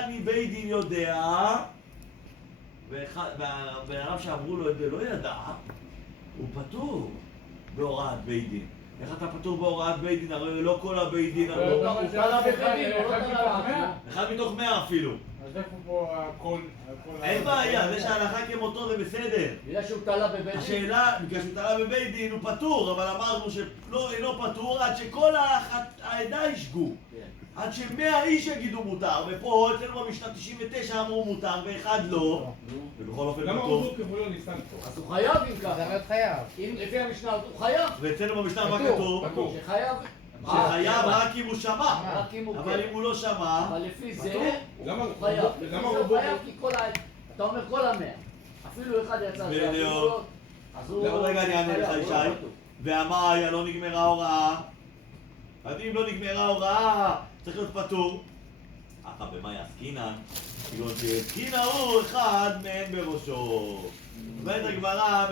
מבית דין יודע, והבן אדם שאמרו לו את זה לא ידע, הוא פטור בהוראת בית דין. איך אתה פטור בהוראת בית דין? הרי לא כל הבית דין, הוא תלה בבית דין, הוא לא תלה לעצמו. אחד מתוך 100 אפילו. אז איפה פה הכל? אין בעיה, זה שההלכה כמותו זה בסדר. בגלל שהוא תלה בבית דין? השאלה, בגלל שהוא תלה בבית דין הוא פטור, אבל אמרנו שלא אינו פטור עד שכל העדה ישגו. עד ש100 איש יגידו מותר, ופה אצלנו במשנה 99 אמרו מותר ואחד לא, ובכל אופן למה פטור. הוא כמו לא ניסן פה? אז הוא חייב אם ככה. זה חייב. אם לפי המשנה הוא חייב. ואצלנו במשנה מה פטור. כתוב? שחייב. שחייב רק אם הוא שמע, רק אם הוא אבל אם הוא לא שמע, אבל לפי זה למה הוא חייב. לפי למה זה הוא הוא חייב כי אתה אומר כל 100. אפילו אחד יצא זה. בדיוק. אז הוא... עוד רגע אני אענה לך הוא ישי. לא פטור. והמאיה לא נגמרה ההוראה. אז אם לא נגמרה ההוראה, צריך להיות פטור. אחא במאי עסקינן, כאילו שעסקינן הוא אחד מעין בראשו. אומרת הגמרא